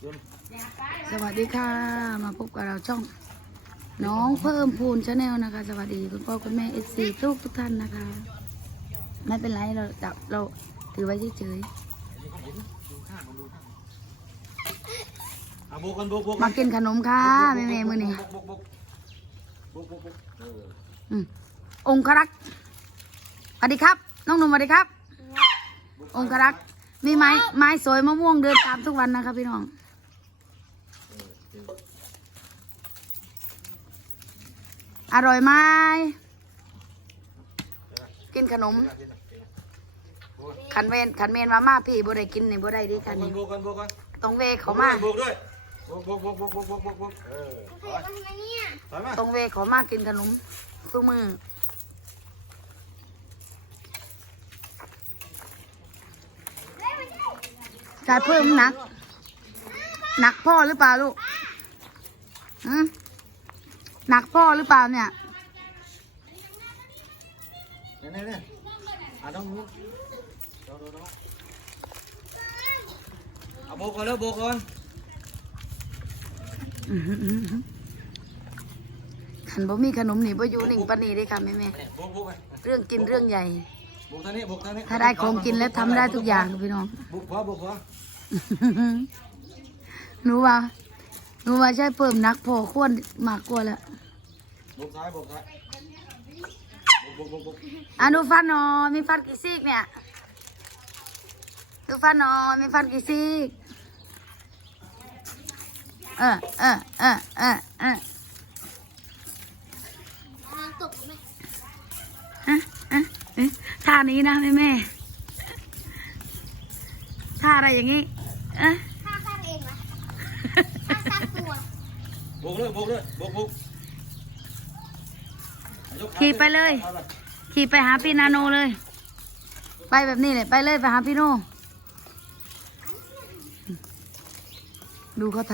โยนสวัสดีค่ะ มาพบกับเราช่อง น้องเพิ่มพูนชาแนลนะคะ สวัสดีคุณพ่อคุณแม่เอซีทุกทุกท่านนะคะ ไม่เป็นไรเราจับเราถือไว้เฉยดูข้างมันดูข้างเอาโบกกันโบกโบกๆมากินขนมค่ะแม่แม่มือนี่โบกโบกโบกโบกโบกโบกเอออืมองครักษ์สวัสดีครับ น้องหนุ่มสวัสดีครับ องครักษ์มีไม้ไม้สวยมะม่วงเดินตามทุกวันนะคะพี่น้อง อร่อยไหมกินขนม ขันเวนขันเวนมาม่าพี่บ่ได้กินนี่บ่ได้ดิคันนี้กันตรงเวเขามากตรงเวเขามากินขนมคู่มือจ่ายเพิ่มหนัก หนักพ่อหรือเปล่าลูกอืม หนักพ่อหรือเปล่าเนี่ยเนี่ยเนี่ยเนี่ยอะน้องนู้นเดี๋ยวเดี๋ยวเดี๋ยวเอาโบกก่อนแล้วโบกก่อนอื้อหือหือหือขันบ่มีขนมนี่บ่อยู่หนึ่งปานนีได้ค่ะแม่แม่เนี่ยโบกโบกไปๆเรื่องกินเรื่องใหญ่โบกทางนี้โบกทางนี้ถ้าได้ของกินแล้วทำได้ทุกอย่างพี่น้องโบกพอโบกพอหนูว่าห นูว่าใช่เพิ่มนักพอควรมากกว่าแล้วบกซ้ายบกซ้ายบกบกบกอะหนูฟันนอมีฟันกี่ซี่เนี่ยหนูฟันนอมีฟันกี่ซี่เออเออเออเออเอออะอะเอ๊ะท่านี้นะแม่แม่ท่าอะไรอย่างนี้เอะ ถ้าสร้างเองนะถ้าสร้างตัว โบกเลยโบกเลยโบกโบกยกขาขี่ไปเลยอาไปขี่ไปหาพี่นาโนเลย ไปแบบนี้เลยไปเลยไปหาพี่โนดูเขาท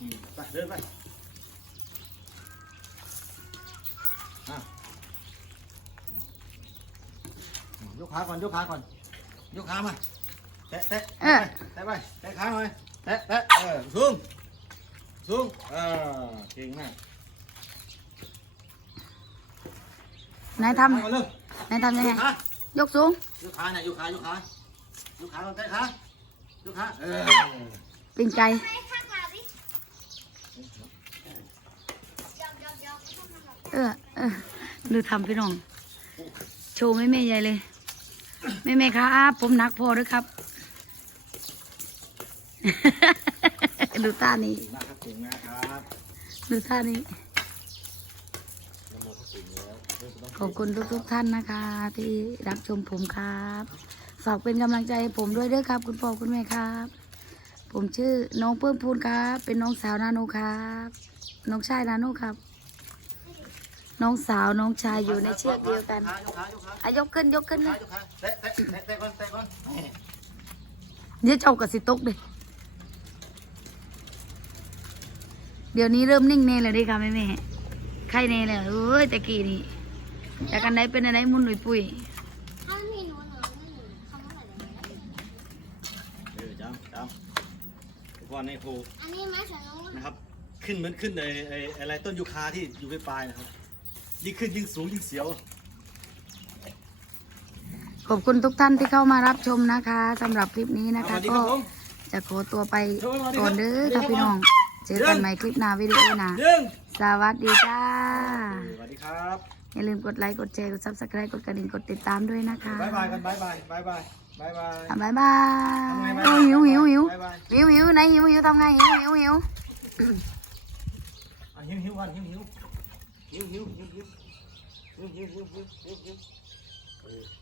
อืมไปเดินไปอะยกขาก่อนยกขาก่อนยกขามาแตะแตะแตะไปแตะไปแตะขาหน่อยแตะแตะเออสูงสูงเออเก่งมากนายทขาก่อนเร็วำนายทำยังไง ขายกสูง ยกขาเนี่ยยกขายกขายกขาก่อนแตะขายกขาเออเปิ่งไก่ให้ข้างเออเออดูทำพี่น้อง โชว์ไม่เมย์ใหญ่เลย แม่เมย์ครับผมหนักพอด้วยครับ ดูท่านี้เก่งมากครับเก่งมากครับดูท่านี้น้ำโมเขาเก่งแล้วเรื่องต้องขอบคุณทุกๆท่านนะคะ ที่รับชมผมครับฝากเป็นกำลังใจให้ผมด้วยเด้วยครับ คุณพ่อคุณแม่ครับ ผมชื่อน้องเพิ่มพูนครับ เป็นน้องสาวนาโนครับ น้องชายนาโนครับ น้องสาวน้องชายอยู่ในเชือกเดียวกันยกขายกขาอายกขึ้นยกขึ้นยกเลขายยกขาแตะแตะแตะแตะก่อนแตะก่อนนี่เดี๋ยวเจ้ากับสิตกเลย เดี๋ยวนี้เริ่มนิ่งเน่เลยดิค่ะแม่แม่ใครเน่เลยเอ้ยแต่กี้นี่จากกันไหนเป็นอะไรมุนหนุ่ยปุ้ยถ้ามีหนูหนูไม่หนูคำว่าอะไรนะเออจำจำทุกวันนี้ครูอันนี้ไม้ฉันรู้นะครับ ขึ้นเหมือนขึ้นในไอ้อะไรต้นยูคาที่อยู่ปลายๆนะครับยิ่งขึ้นยิ่งสูงยิ่งเสียว ขอบคุณทุกท่านที่เข้ามารับชมนะคะสำหรับคลิปนี้นะคะ ก็รับผมจะขอตัวไปก่อนเด้อครับพี่น้อง เจอกันใหม่คลิปหน้าวิดีโอหนะหนึ่งสวัสดีจ้า สวัสดีครับอย่าลืมกดไลค์ กดแชร์ กดซับสไครต์กดกระดิ่ง กดติดตามด้วยนะคะบายบายกันบายบายบายบายบายบายอะบ๊ายบายทำไงโอ้ยหิวหิวหิวบ๊ายบายหิวหิวไหนหิวหิวทำไงหิวหิวหิวอะหิวหิวก่อนหิวหิวหิวหิวหิวหิวหิวหิวหิวหิวหิวหิว